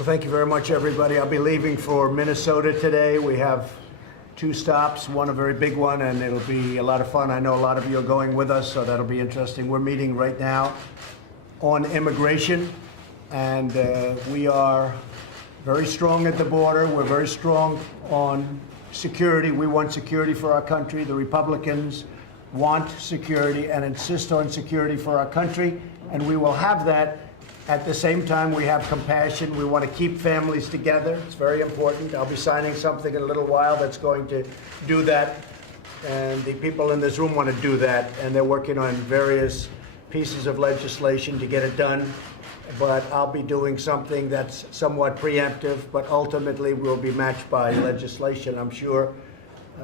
Well, thank you very much, everybody. I'll be leaving for Minnesota today. We have 2 stops, one a very big one, and it'll be a lot of fun. I know a lot of you are going with us, so that'll be interesting. We're meeting right now on immigration, and we are very strong at the border. We're very strong on security. We want security for our country. The Republicans want security and insist on security for our country, and we will have that. At the same time, we have compassion. We want to keep families together. It's very important. I'll be signing something in a little while that's going to do that. And the people in this room want to do that. And they're working on various pieces of legislation to get it done. But I'll be doing something that's somewhat preemptive, but ultimately will be matched by legislation, I'm sure.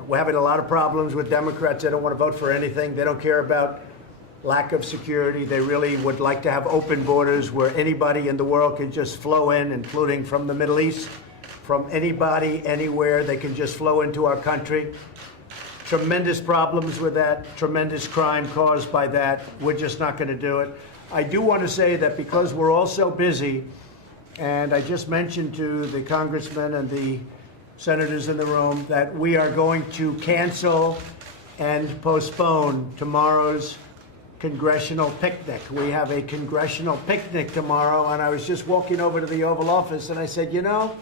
We're having a lot of problems with Democrats. They don't want to vote for anything. They don't care about lack of security. They really would like to have open borders where anybody in the world can just flow in, including from the Middle East, from anybody, anywhere. They can just flow into our country. Tremendous problems with that, tremendous crime caused by that. We're just not going to do it. I do want to say that because we're all so busy, and I just mentioned to the congressmen and the senators in the room that we are going to cancel and postpone tomorrow's congressional picnic. We have a congressional picnic tomorrow, and I was just walking over to the Oval Office and I said, you know,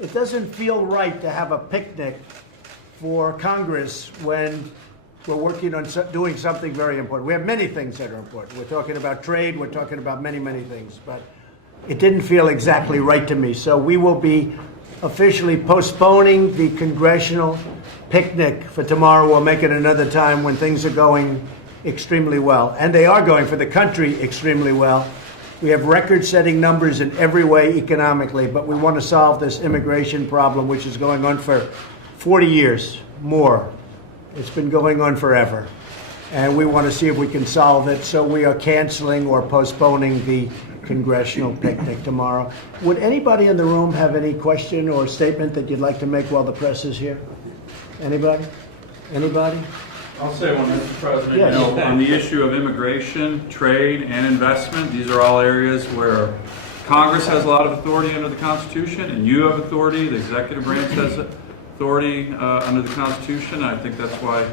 it doesn't feel right to have a picnic for Congress when we're working on doing something very important. We have many things that are important. We're talking about trade, we're talking about many, many things, but it didn't feel exactly right to me. So we will be officially postponing the congressional picnic for tomorrow. We'll make it another time when things are going extremely well, and they are going for the country extremely well. We have record-setting numbers in every way economically, but we want to solve this immigration problem, which is going on for 40 years more. It's been going on forever, and we want to see if we can solve it. So we are canceling or postponing the congressional picnic tomorrow. Would anybody in the room have any question or statement that you'd like to make while the press is here? Anybody? Anybody? I'll say one, Mr. President. Yes. You know, on the issue of immigration, trade, and investment, these are all areas where Congress has a lot of authority under the Constitution, and you have authority. The executive branch has authority under the Constitution. I think that's why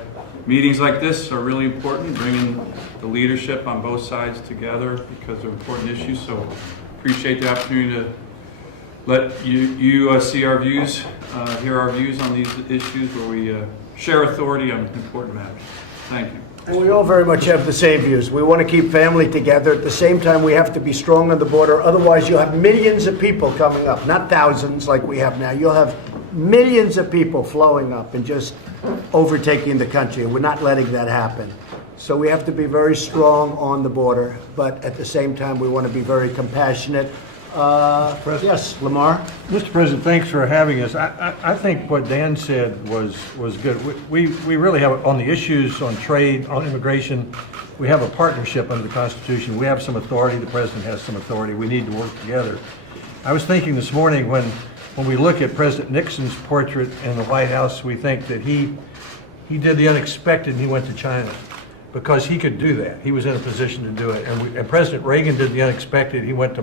meetings like this are really important, bringing the leadership on both sides together because they're important issues. So appreciate the opportunity to let you see our views, hear our views on these issues where we share authority on important matters. Thank you. And we all very much have the same views. We want to keep family together. At the same time, we have to be strong on the border. Otherwise, you'll have millions of people coming up, not thousands like we have now. You'll have millions of people flowing up and just overtaking the country. We're not letting that happen. So we have to be very strong on the border, but at the same time, we want to be very compassionate. Yes, Lamar? Mr. President, thanks for having us. I think what Dan said was good. We really have, on the issues on trade, on immigration, we have a partnership under the Constitution. We have some authority. The President has some authority. We need to work together. I was thinking this morning when we look at President Nixon's portrait in the White House, we think that he did the unexpected and he went to China because he could do that. He was in a position to do it. And President Reagan did the unexpected. He went to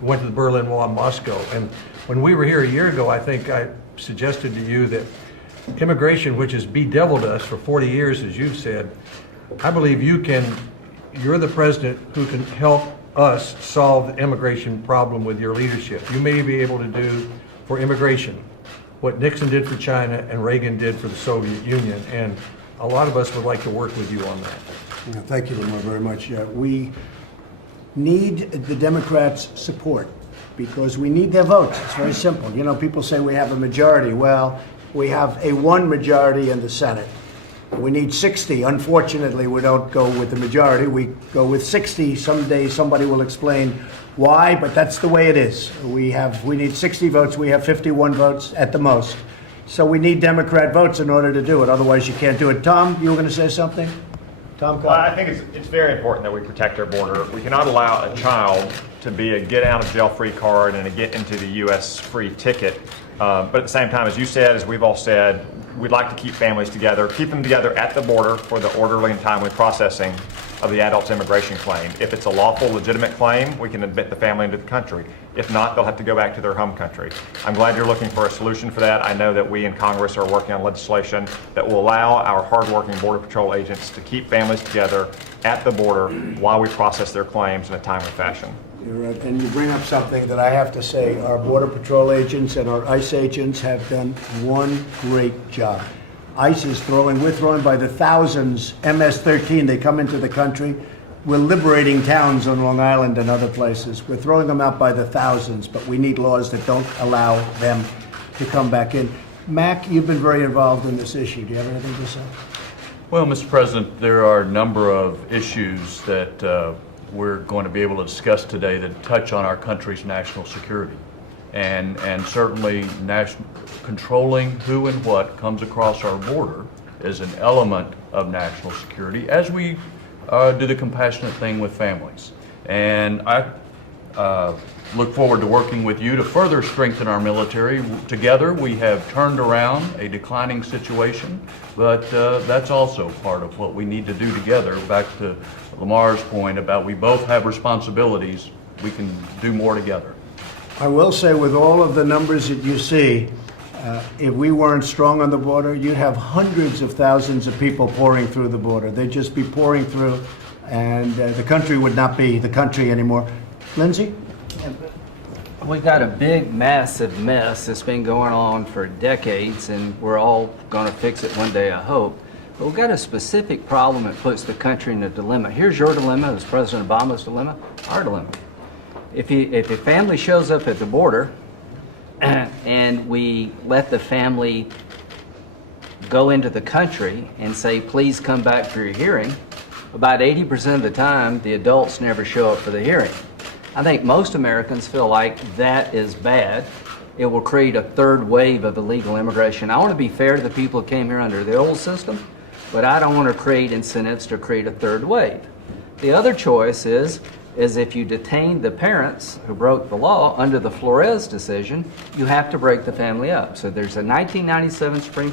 the Berlin Wall in Moscow. And when we were here a year ago, I think I suggested to you that immigration, which has bedeviled us for 40 years, as you've said, I believe you're the president who can help us solve the immigration problem with your leadership. You may be able to do for immigration what Nixon did for China and Reagan did for the Soviet Union. And a lot of us would like to work with you on that. Yeah, thank you, Lamar, very much. We need the Democrats' support because we need their votes. It's very simple. You know, people say we have a majority. Well, we have a 1 majority in the Senate. We need 60. Unfortunately, we don't go with the majority. We go with 60. Someday somebody will explain why, but that's the way it is. We need 60 votes. We have 51 votes at the most. So we need Democrat votes in order to do it. Otherwise, you can't do it. Tom, you were going to say something? Tom, well, I think it's very important that we protect our border. We cannot allow a child to be a get out of jail free card and a get into the U.S. free ticket. But at the same time, as you said, as we've all said, we'd like to keep families together, keep them together at the border for the orderly and timely processing of the adult's immigration claim. If it's a lawful, legitimate claim, we can admit the family into the country. If not, they'll have to go back to their home country. I'm glad you're looking for a solution for that. I know that we in Congress are working on legislation that will allow our hardworking Border Patrol agents to keep families together at the border while we process their claims in a timely fashion. You're right, and you bring up something that I have to say, our Border Patrol agents and our ICE agents have done one great job. ICE is we're throwing by the thousands, MS-13, they come into the country. We're liberating towns on Long Island and other places. We're throwing them out by the thousands, but we need laws that don't allow them to come back in. Mac, you've been very involved in this issue. Do you have anything to say? Well, Mr. President, there are a number of issues that we're going to be able to discuss today that touch on our country's national security. And certainly controlling who and what comes across our border is an element of national security, as we do the compassionate thing with families. And I look forward to working with you to further strengthen our military. Together, we have turned around a declining situation, but that's also part of what we need to do together. Back to Lamar's point about we both have responsibilities, we can do more together. I will say, with all of the numbers that you see, if we weren't strong on the border, you'd have hundreds of thousands of people pouring through the border. They'd just be pouring through, and the country would not be the country anymore. Lindsay? We got a big, massive mess that's been going on for decades, and we're all going to fix it one day, I hope. But we've got a specific problem that puts the country in a dilemma. Here's your dilemma, it's President Obama's dilemma, our dilemma. If a family shows up at the border and we let the family go into the country and say, please come back for your hearing, about 80% of the time, the adults never show up for the hearing. I think most Americans feel like that is bad. It will create a third wave of illegal immigration. I want to be fair to the people who came here under the old system, but I don't want to create incentives to create a third wave. The other choice is if you detain the parents who broke the law under the Flores decision, you have to break the family up. So there's a 1997 Supreme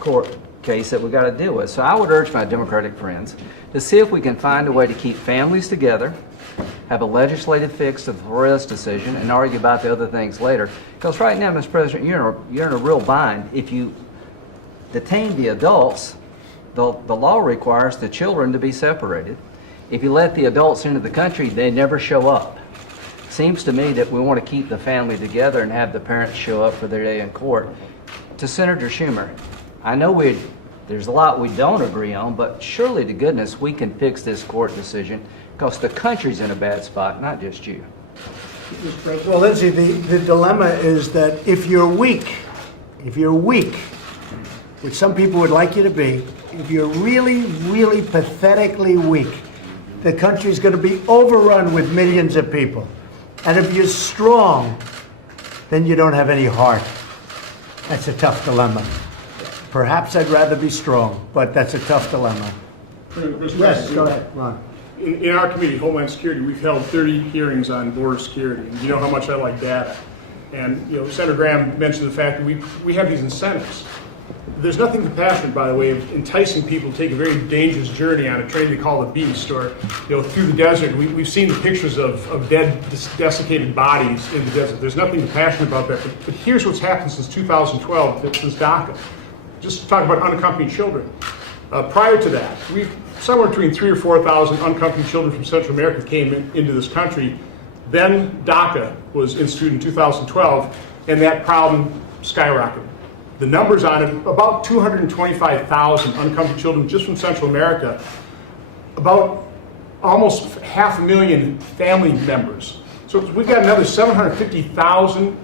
Court case that we got to deal with. So I would urge my Democratic friends to see if we can find a way to keep families together, have a legislative fix to the Flores decision, and argue about the other things later. Because right now, Mr. President, you're in a real bind. If you detain the adults, the law requires the children to be separated. If you let the adults into the country, they never show up. Seems to me that we want to keep the family together and have the parents show up for their day in court. To Senator Schumer, I know there's a lot we don't agree on, but surely to goodness we can fix this court decision because the country's in a bad spot, not just you. Well, Lindsay, the dilemma is that if you're weak, which some people would like you to be, if you're really, really pathetically weak, the country's going to be overrun with millions of people. And if you're strong, then you don't have any heart. That's a tough dilemma. Perhaps I'd rather be strong, but that's a tough dilemma. Yes, go ahead, Ron. In our committee, Homeland Security, we've held 30 hearings on border security. And you know how much I like data. And Senator Graham mentioned the fact that we have these incentives. There's nothing compassionate, by the way, of enticing people to take a very dangerous journey on a train they call a beast, or through the desert. We've seen the pictures of dead, desiccated bodies in the desert. There's nothing compassionate about that. But here's what's happened since 2012, since DACA. Just talk about unaccompanied children. Prior to that, somewhere between 3,000 or 4,000 unaccompanied children from Central America came into this country. Then DACA was instituted in 2012, and that problem skyrocketed. The numbers on it, about 225,000 unaccompanied children just from Central America, about almost 500,000 family members. So we've got another 750,000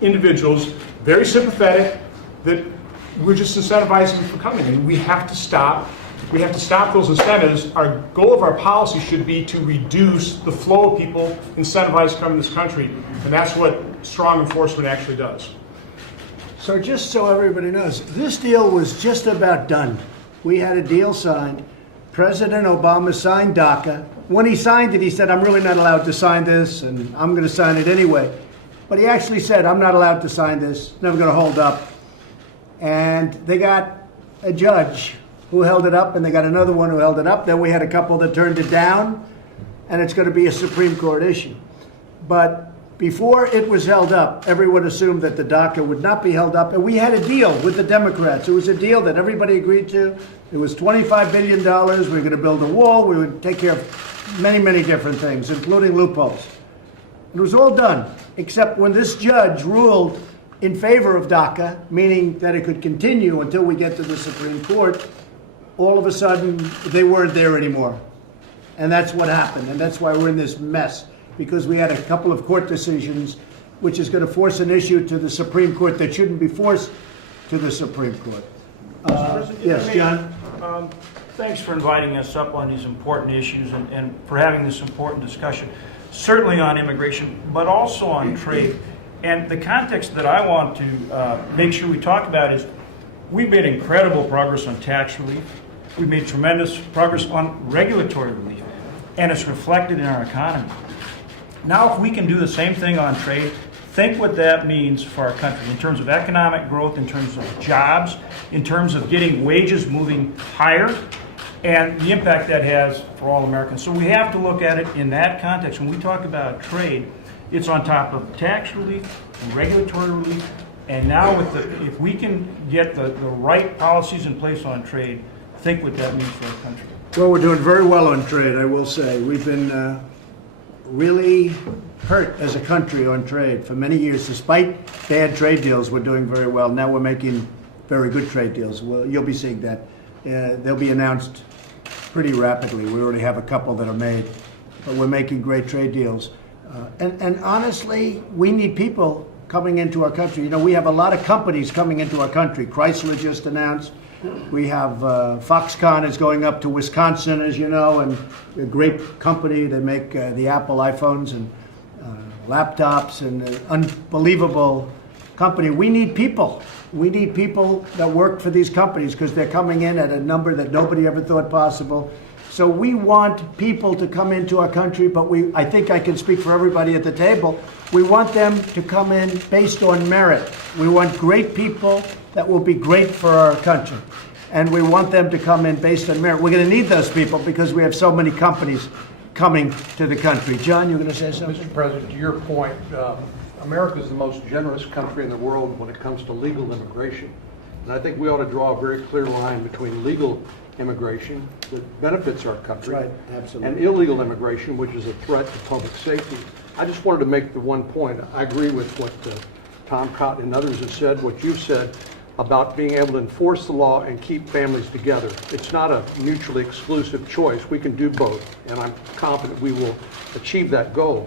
individuals, very sympathetic, that we're just incentivizing for coming. And we have to stop those incentives. Our goal of our policy should be to reduce the flow of people incentivized to come in this country. And that's what strong enforcement actually does. So just so everybody knows, this deal was just about done. We had a deal signed. President Obama signed DACA. When he signed it, he said, I'm really not allowed to sign this, and I'm going to sign it anyway. But he actually said, I'm not allowed to sign this, never going to hold up. And they got a judge who held it up, and they got another one who held it up. Then we had a couple that turned it down, and it's going to be a Supreme Court issue. But before it was held up, everyone assumed that the DACA would not be held up, and we had a deal with the Democrats. It was a deal that everybody agreed to. It was $25 billion. We were going to build a wall. We would take care of many, many different things, including loopholes. It was all done, except when this judge ruled in favor of DACA, meaning that it could continue until we get to the Supreme Court, all of a sudden they weren't there anymore. And that's what happened, and that's why we're in this mess, because we had a couple of court decisions which is going to force an issue to the Supreme Court that shouldn't be forced to the Supreme Court. Yes, John? Thanks for inviting us up on these important issues and for having this important discussion, certainly on immigration, but also on trade. And the context that I want to make sure we talk about is we've made incredible progress on tax relief. We've made tremendous progress on regulatory relief, and it's reflected in our economy. Now, if we can do the same thing on trade, think what that means for our country in terms of economic growth, in terms of jobs, in terms of getting wages moving higher, and the impact that has for all Americans. So we have to look at it in that context. When we talk about trade, it's on top of tax relief and regulatory relief. And now if we can get the right policies in place on trade, think what that means for our country. Well, we're doing very well on trade, I will say. We've been really hurt as a country on trade for many years. Despite bad trade deals, we're doing very well. Now we're making very good trade deals. Well, you'll be seeing that. They'll be announced pretty rapidly. We already have a couple that are made, but we're making great trade deals. And honestly, we need people coming into our country. You know, we have a lot of companies coming into our country. Chrysler just announced. We have Foxconn is going up to Wisconsin, as you know, and a great company. They make the Apple iPhones and laptops, and an unbelievable company. We need people. We need people that work for these companies because they're coming in at a number that nobody ever thought possible. So we want people to come into our country, but I think I can speak for everybody at the table. We want them to come in based on merit. We want great people that will be great for our country. And we want them to come in based on merit. We're going to need those people because we have so many companies coming to the country. John, you were going to say something? Mr. President, to your point, America is the most generous country in the world when it comes to legal immigration. And I think we ought to draw a very clear line between legal immigration that benefits our country Right, absolutely. and illegal immigration, which is a threat to public safety. I just wanted to make the one point. I agree with what Tom Cotton and others have said, what you've said about being able to enforce the law and keep families together. It's not a mutually exclusive choice. We can do both, and I'm confident we will achieve that goal.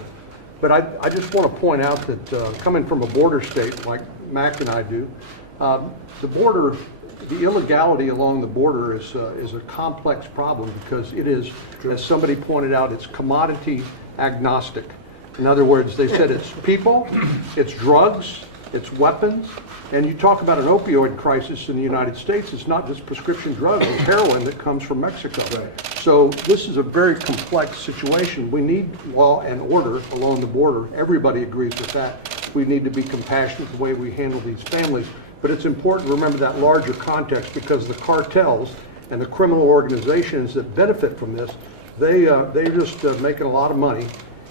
But I just want to point out that coming from a border state like Mac and I do, the border, the illegality along the border is a complex problem because it is, as somebody pointed out, it's commodity agnostic. In other words, they said it's people, it's drugs, it's weapons, and you talk about an opioid crisis in the United States, it's not just prescription drugs, it's heroin that comes from Mexico. Right. So this is a very complex situation. We need law and order along the border. Everybody agrees with that. We need to be compassionate the way we handle these families. But it's important to remember that larger context because the cartels and the criminal organizations that benefit from this, they're just making a lot of money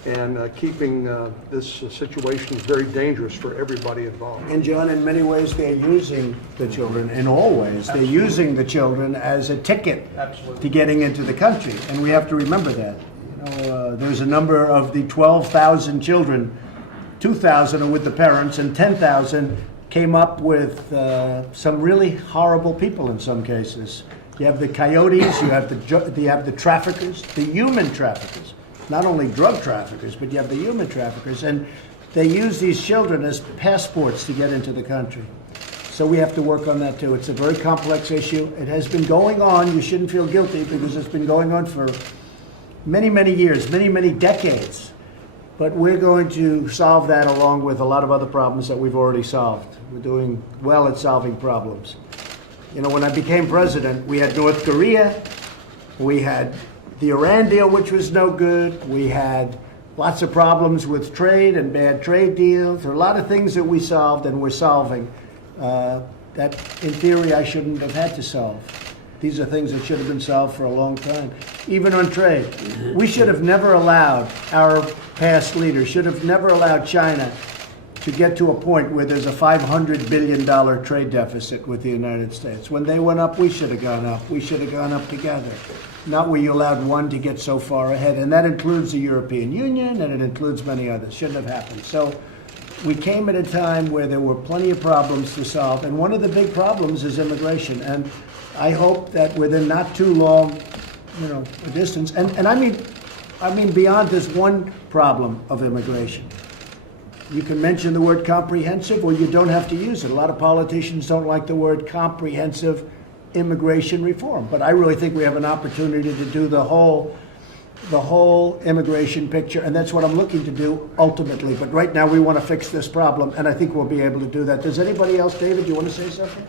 and keeping this situation very dangerous for everybody involved. And John, in many ways, they're using the children, in all ways, they're using the children as a ticket to getting into the country. And we have to remember that. You know, there's a number of the 12,000 children, 2,000 are with the parents and 10,000 came up with some really horrible people in some cases. You have the coyotes, you have the traffickers, the human traffickers. Not only drug traffickers, but you have the human traffickers, and they use these children as passports to get into the country. So we have to work on that too. It's a very complex issue. It has been going on. You shouldn't feel guilty because it's been going on for many, many years, many, many decades. But we're going to solve that along with a lot of other problems that we've already solved. We're doing well at solving problems. You know, when I became president, we had North Korea, we had the Iran deal, which was no good. We had lots of problems with trade and bad trade deals. There are a lot of things that we solved and we're solving that, in theory, I shouldn't have had to solve. These are things that should have been solved for a long time. Even on trade. We should have never allowed, our past leaders should have never allowed China to get to a point where there's a $500 billion trade deficit with the United States. When they went up, we should have gone up. We should have gone up together. Not where you allowed one to get so far ahead. And that includes the European Union, and it includes many others. Shouldn't have happened. So we came at a time where there were plenty of problems to solve. And one of the big problems is immigration. And I hope that within not too long, a distance, and I mean beyond this one problem of immigration. You can mention the word comprehensive, or you don't have to use it. A lot of politicians don't like the word comprehensive immigration reform, but I really think we have an opportunity to do the whole immigration picture, and that's what I'm looking to do ultimately. But right now, we want to fix this problem, and I think we'll be able to do that. Does anybody else, David, do you want to say something?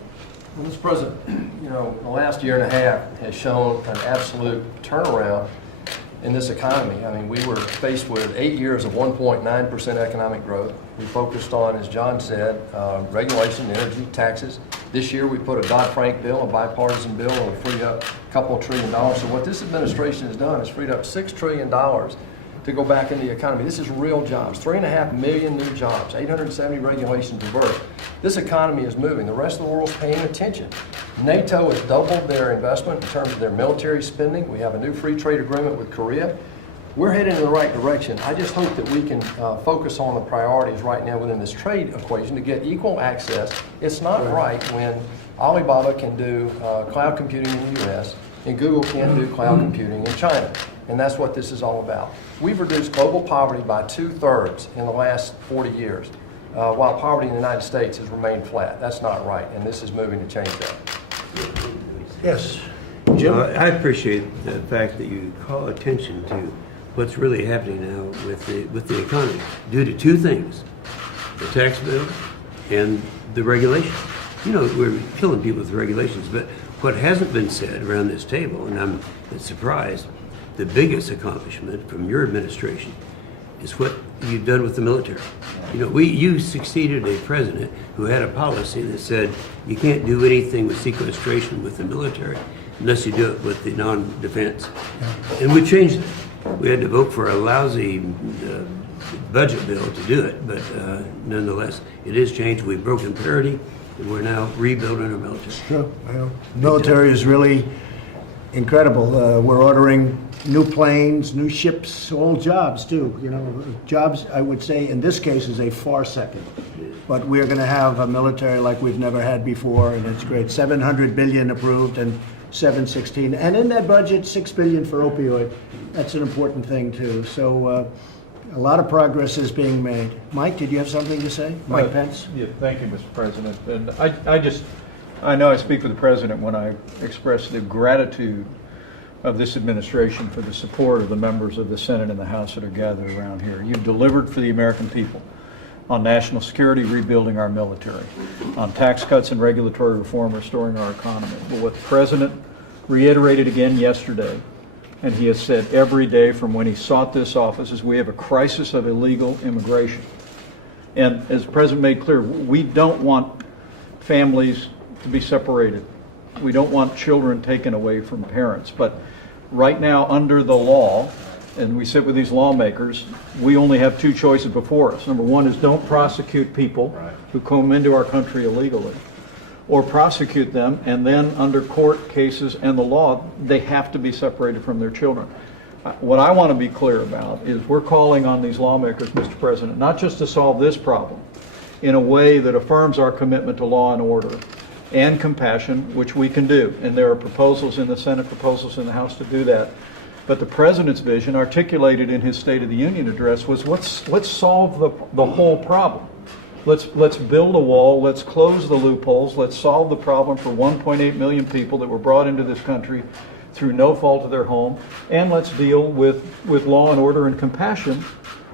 Well, Mr. President, the last year and a half has shown an absolute turnaround in this economy. I mean, we were faced with 8 years of 1.9% economic growth. We focused on, as John said, regulation, energy, taxes. This year we put a Dodd-Frank bill, a bipartisan bill, and we freed up a couple of $1 trillion. So what this administration has done is freed up $6 trillion to go back in the economy. This is real jobs, 3.5 million new jobs, 870 regulations reversed. This economy is moving. The rest of the world's paying attention. NATO has doubled their investment in terms of their military spending. We have a new free trade agreement with Korea. We're heading in the right direction. I just hope that we can focus on the priorities right now within this trade equation to get equal access. It's not right when Alibaba can do cloud computing in the U.S. and Google can't do cloud computing in China. And that's what this is all about. We've reduced global poverty by 2/3 in the last 40 years, while poverty in the United States has remained flat. That's not right, and this is moving to change that. Yes. I appreciate the fact that you call attention to what's really happening now with the economy due to two things: the tax bill and the regulation. We're killing people with regulations, but what hasn't been said around this table, and I'm surprised, the biggest accomplishment from your administration is what you've done with the military. You succeeded a president who had a policy that said you can't do anything with sequestration with the military unless you do it with the non-defense. And we changed it. We had to vote for a lousy budget bill to do it, but nonetheless, it is changed. We've broken parity, and we're now rebuilding our military. True. Military is really incredible. We're ordering new planes, new ships, all jobs too. Jobs, I would say, in this case, is a far second. But we're going to have a military like we've never had before, and it's great. $700 billion approved and $716, and in that budget, $6 billion for opioid. That's an important thing too. So a lot of progress is being made. Mike, did you have something to say? Mike Pence? Yeah, thank you, Mr. President. And I know I speak for the President when I express the gratitude of this administration for the support of the members of the Senate and the House that are gathered around here. You've delivered for the American people on national security, rebuilding our military, on tax cuts and regulatory reform, restoring our economy. But what the President reiterated again yesterday, and he has said every day from when he sought this office, is we have a crisis of illegal immigration. And as the President made clear, we don't want families to be separated. We don't want children taken away from parents. But right now, under the law, and we sit with these lawmakers, we only have two choices before us. Number one is don't prosecute people who come into our country illegally, or prosecute them, and then under court cases and the law, they have to be separated from their children. What I want to be clear about is we're calling on these lawmakers, Mr. President, not just to solve this problem in a way that affirms our commitment to law and order and compassion, which we can do. And there are proposals in the Senate, proposals in the House to do that. But the President's vision, articulated in his State of the Union address, was let's solve the whole problem. Let's build a wall, let's close the loopholes, let's solve the problem for 1.8 million people that were brought into this country through no fault of their home, and let's deal with law and order and compassion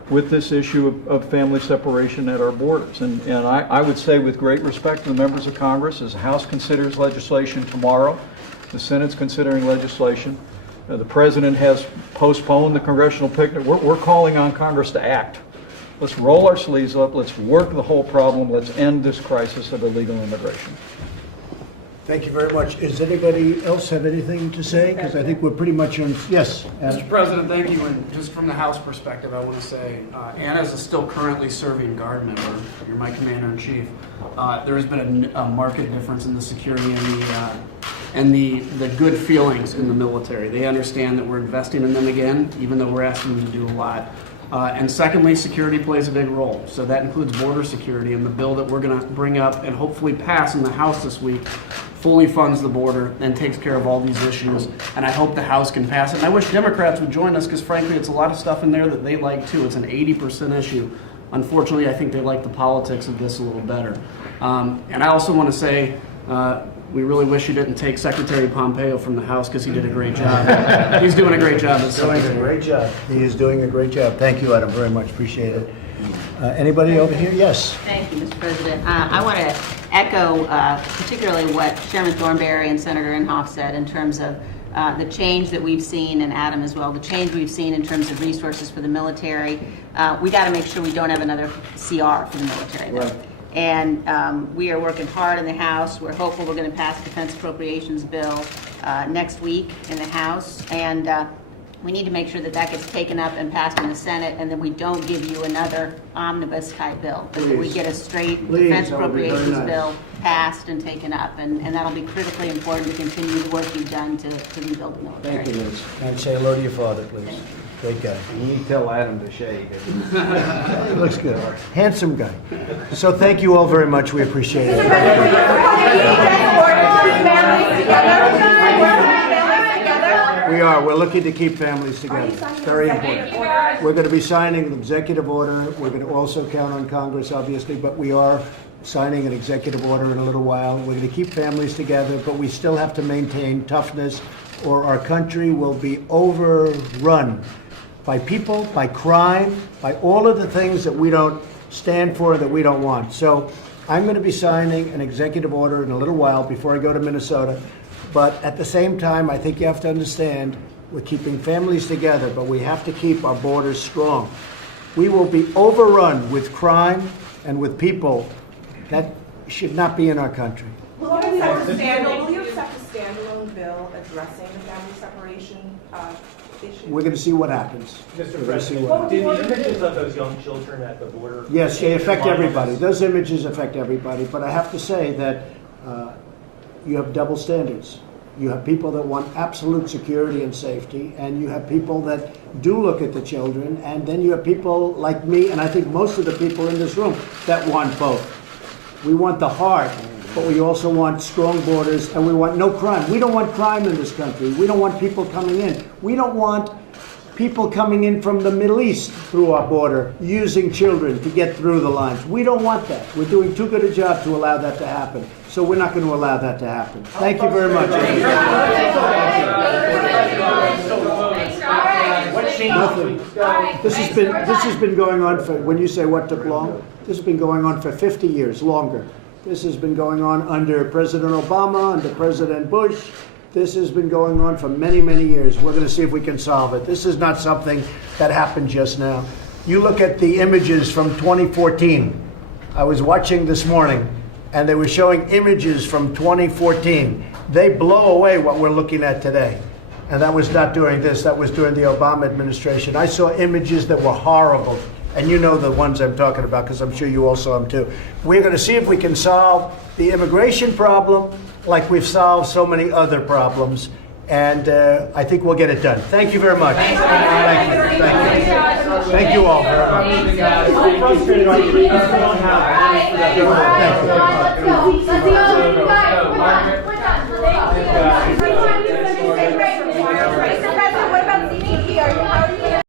with this issue of family separation at our borders. And I would say, with great respect to the members of Congress, as the House considers legislation tomorrow, the Senate's considering legislation, the President has postponed the congressional picnic. We're calling on Congress to act. Let's roll our sleeves up, let's work the whole problem, let's end this crisis of illegal immigration. Thank you very much. Does anybody else have anything to say? Because I think we're pretty much on, yes. Adam? Mr. President, thank you. And just from the House perspective, I want to say, Anna is a still currently serving Guard member. You're my Commander-in-Chief. There has been a marked difference in the security and the good feelings in the military. They understand that we're investing in them again, even though we're asking them to do a lot. And secondly, security plays a big role. So that includes border security, and the bill that we're going to bring up and hopefully pass in the House this week fully funds the border and takes care of all these issues. And I hope the House can pass it. And I wish Democrats would join us because frankly, it's a lot of stuff in there that they like too. It's an 80% issue. Unfortunately, I think they like the politics of this a little better. And I also want to say, we really wish you didn't take Secretary Pompeo from the House because he did a great job. He's doing a great job as Doing a Secretary. great job. He is doing a great job. Thank you, Adam, very much. Appreciate it. Anybody over here? Yes. Thank you, Mr. President. I want to echo particularly what Chairman Thornberry and Senator Inhofe said in terms of the change that we've seen, and Adam as well, the change we've seen in terms of resources for the military. We got to make sure we don't have another CR for the military, though. Right. And we are working hard in the House. We're hopeful we're going to pass a defense appropriations bill next week in the House. And we need to make sure that that gets taken up and passed in the Senate, and then we don't give you another omnibus type bill, but that we get a straight defense that would be very appropriations nice. bill passed and taken up. And that'll be critically important to continue the work you've done to rebuild the military. Thank you, Liz. Can I say hello to your father, please? Great guy. You need to tell Adam to shave. He looks good. Handsome guy. So thank you all very much. We appreciate it. We are. We're looking to keep families together. It's very important. We're going to be signing an executive order. We're going to also count on Congress, obviously, but we are signing an executive order in a little while. We're going to keep families together, but we still have to maintain toughness, or our country will be overrun by people, by crime, by all of the things that we don't stand for, that we don't want. So I'm going to be signing an executive order in a little while before I go to Minnesota. But at the same time, I think you have to understand we're keeping families together, but we have to keep our borders strong. We will be overrun with crime and with people that should not be in our country. Will you accept a standalone bill addressing the family separation issue? We're going to see what happens. Mr. We're gonna see President, what did happens. the images of those young children at the border? Yes, they affect everybody. Those images affect everybody. But I have to say that you have double standards. You have people that want absolute security and safety, and you have people that do look at the children, and then you have people like me, and I think most of the people in this room, that want both. We want the heart, but we also want strong borders, and we want no crime. We don't want crime in this country. We don't want people coming in. We don't want people coming in from the Middle East through our border, using children to get through the lines. We don't want that. We're doing too good a job to allow that to happen. So we're not going to allow that to happen. Thank you very much. Nothing. This has been going on for, when you say what took long, this has been going on for 50 years, longer. This has been going on under President Obama, under President Bush. This has been going on for many, many years. We're going to see if we can solve it. This is not something that happened just now. You look at the images from 2014. I was watching this morning, and they were showing images from 2014. They blow away what we're looking at today. And that was not during this, that was during the Obama administration. I saw images that were horrible. And you know the ones I'm talking about, because I'm sure you all saw them too. We're going to see if we can solve the immigration problem like we've solved so many other problems. And I think we'll get it done. Thank you very much. Thank you. Thank you. Thank you all very much.